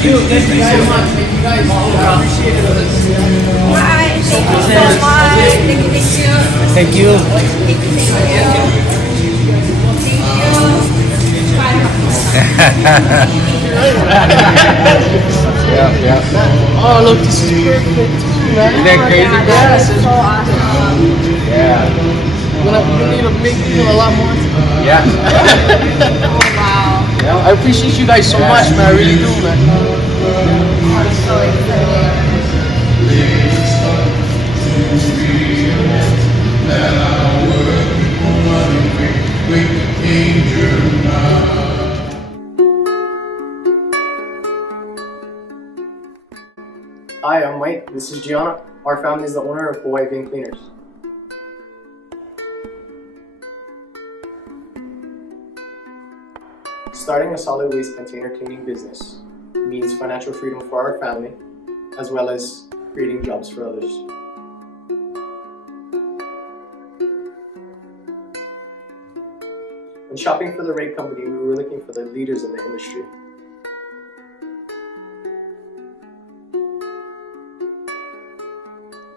Thank you so much. Thank you guys. Appreciate it. Bye. Thank you so much. Thank you. Thank you. Yeah, yeah. Oh, look, this is perfect too, man. Isn't that crazy, bro? Yes, it's So awesome. Yeah. we need to make these a lot more. Yeah. Oh, wow. I appreciate you guys so much, man. I really do, man. I'm so excited. Hi, I'm Mike. This is Gianna. Our family is the owner of Hawaii Bin Cleaners. Starting a solid waste container cleaning business means financial freedom for our family, as well as creating jobs for others. When shopping for the right company, we were looking for the leaders in the industry.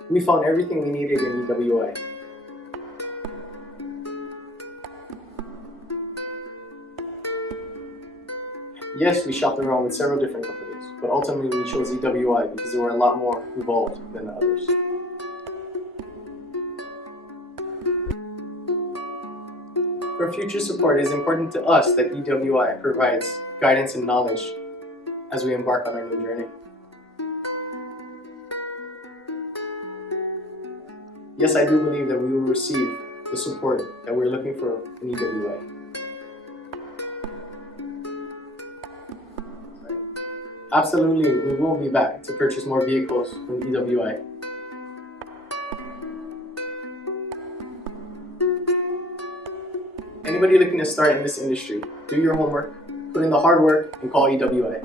We found everything we needed in EWI. Yes, we shopped around with several different companies, but ultimately we chose EWI because they were a lot more involved than the others. For future support, it is important to us that EWI provides guidance and knowledge as we embark on our new journey. Yes, I do believe that we will receive the support that we're looking for in EWI. Absolutely, we will be back to purchase more vehicles from EWI. Anybody looking to start in this industry, do your homework, put in the hard work, and call EWI.